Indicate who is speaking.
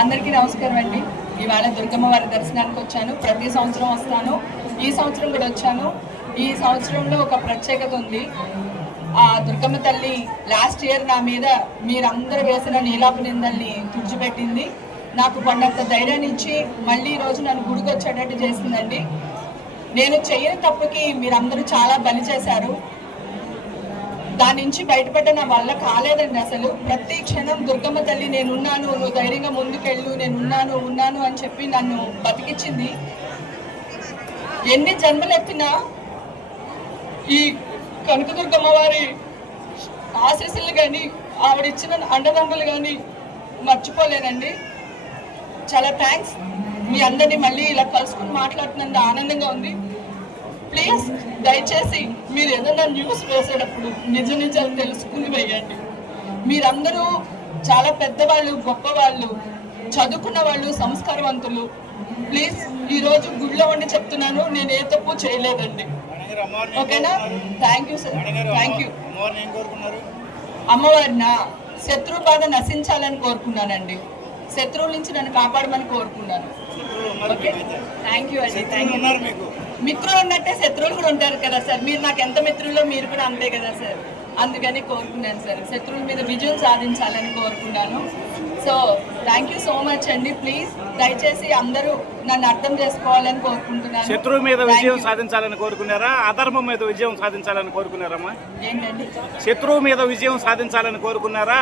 Speaker 1: అందరికీ నమస్కారం అండి ఇవాళ దుర్గమ్మ వారి దర్శనానికి వచ్చాను ప్రతి సంవత్సరం వస్తాను ఈ సంవత్సరం కూడా వచ్చాను ఈ సంవత్సరంలో ఒక ప్రత్యేకత ఉంది ఆ దుర్గమ్మ తల్లి లాస్ట్ ఇయర్ నా మీద మీరందరూ వేసిన నీలాపు నిందల్ని తుడిచిపెట్టింది నాకు పండంత ధైర్యాన్ని ఇచ్చి మళ్ళీ ఈరోజు నన్ను గుడికి వచ్చేటట్టు చేసిందండి నేను చేయని తప్పుకి మీరందరూ చాలా బలి చేశారు దాని నుంచి బయటపడ్డ నా వల్ల కాలేదండి అసలు ప్రతి క్షణం దుర్గమ్మ తల్లి నేనున్నాను నువ్వు ధైర్యంగా ముందుకెళ్ళు నేనున్నాను ఉన్నాను అని చెప్పి నన్ను బతికించింది ఎన్ని జన్మలు ఈ కనకదుర్గమ్మ వారి ఆశీస్సులు కానీ ఆవిడిచ్చిన అండదండలు కానీ మర్చిపోలేనండి చాలా థ్యాంక్స్ మీ అందరినీ మళ్ళీ ఇలా కలుసుకుని మాట్లాడుతున్నందుకు ఆనందంగా ఉంది ప్లీజ్ దయచేసి మీరు ఏదైనా న్యూస్ వేసేటప్పుడు నిజ నిజాలు తెలుసుకుని వేయండి మీరందరూ చాలా పెద్దవాళ్ళు గొప్పవాళ్ళు చదువుకున్న వాళ్ళు సంస్కారవంతులు ప్లీజ్ ఈరోజు గుడిలో ఉండి చెప్తున్నాను నేను ఏ తప్పు చేయలేదండి ఓకేనా thank you sir thank you అమ్మవారినా శత్రు బాధ నశించాలని కోరుకున్నానండి శత్రువుల నుంచి నన్ను కాపాడమని కోరుకున్నాను ఓకే థ్యాంక్ యూ అండి థ్యాంక్ యూ మిత్రులు ఉన్నట్టే శత్రువులు కూడా ఉంటారు కదా సార్ మీరు నాకు ఎంత మిత్రులో మీరు కూడా అంతే కదా సార్ అందుకని కోరుకున్నాను సార్ శత్రువుల మీద విజయం సాధించాలని కోరుకున్నాను so thank you so much అండి ప్లీజ్ దయచేసి అందరూ నన్ను అర్థం చేసుకోవాలని కోరుకుంటున్నాను
Speaker 2: శత్రువు మీద విజయం సాధించాలని కోరుకున్నారా అధర్మం మీద విజయం సాధించాలని కోరుకున్నారమ్మా ఏంటండి శత్రువు మీద విజయం సాధించాలని కోరుకున్నారా